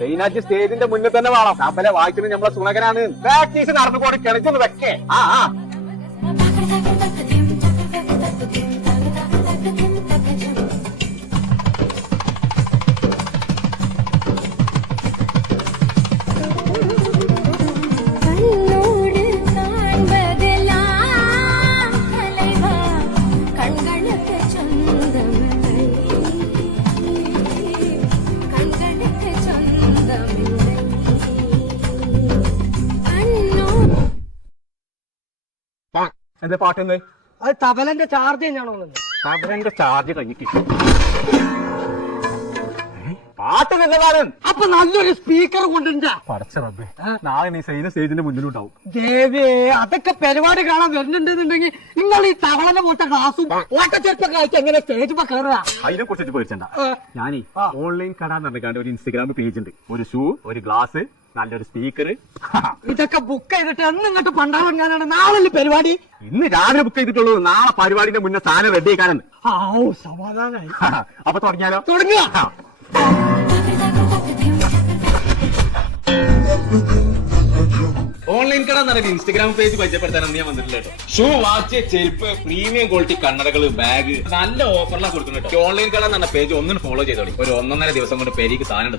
മെയിനായിട്ട് സ്റ്റേജിന്റെ മുന്നിൽ തന്നെ വേണം. തബല വായിക്കുന്നത് നമ്മളെ സുണകനാണ്. പ്രാക്ടീസ് നടന്നുകൊണ്ട് കിണച്ചൊന്ന് വെക്കേ. ആ എന്താ പാട്ടെന്ന്? അത് തബലന്റെ ചാർജ് തന്നെയാണോ? തബലന്റെ ചാർജ് കഴിഞ്ഞിട്ട് പാട്ട് നല്ലതാണ്. അപ്പൊ നല്ലൊരു സ്പീക്കർ കൊണ്ടുണ്ടാ പടച്ച റബ്ബേ, നാളെ നീ സൈന സ്റ്റേജിന്റെ മുന്നിലുണ്ടാവും. ദേവേ, അതൊക്കെ പരിപാടി കാണാൻ വരുന്നുണ്ടെന്നുണ്ടെങ്കിൽ നിങ്ങൾ ഈ തവളനെ പോട്ട ക്ലാസും ഓട്ടച്ചെറുപ്പൊക്കെ ആയിട്ട് എങ്ങനെ സ്റ്റേജ് കയറുക? അതിനെ കുറിച്ച് പേടിച്ചണ്ട. ഞാനേ ഓൺലൈൻ കട നടക്കാണ്ട് ഒരു ഇൻസ്റ്റഗ്രാം പേജ് ഉണ്ട്. ഒരു ഷൂ, ഒരു ഗ്ലാസ്, നല്ലൊരു സ്പീക്കർ. ഇതൊക്കെ ബുക്ക് ചെയ്തിട്ട് എന്ന് ഇങ്ങോട്ട് പണ്ടാകാനാണ് നാളെ പരിപാടി. ഇന്ന് രാവിലെ ബുക്ക് ചെയ്തിട്ടുള്ളൂ. നാളെ പരിപാടിന്റെ മുന്നേ സാധനം റെഡി ആക്കാനെന്ന്. സമാധാനായി. അപ്പൊ തുടങ്ങിയാലോ? തുടങ്ങുക. ഓൺലൈൻ കട നടക്കുന്ന ഇൻസ്റ്റാഗ്രാം പേജ് പരിചയപ്പെടുത്താനാണ് ഞാൻ വന്നിട്ടില്ല കേട്ടോ. ഷൂ, വാച്ച്, ചെരുപ്പ്, പ്രീമിയം ക്വാളിറ്റി കണ്ണടകൾ, ബാഗ്, നല്ല ഓഫറിലാണ് കൊടുക്കുന്നുണ്ട്. ഓൺലൈൻ കട എന്ന പേജ് ഒന്നും ഫോളോ ചെയ്തോളി. ഒരു 1.5 ദിവസം കൊണ്ട് പേരിക്ക് സാധനം എടുത്തു.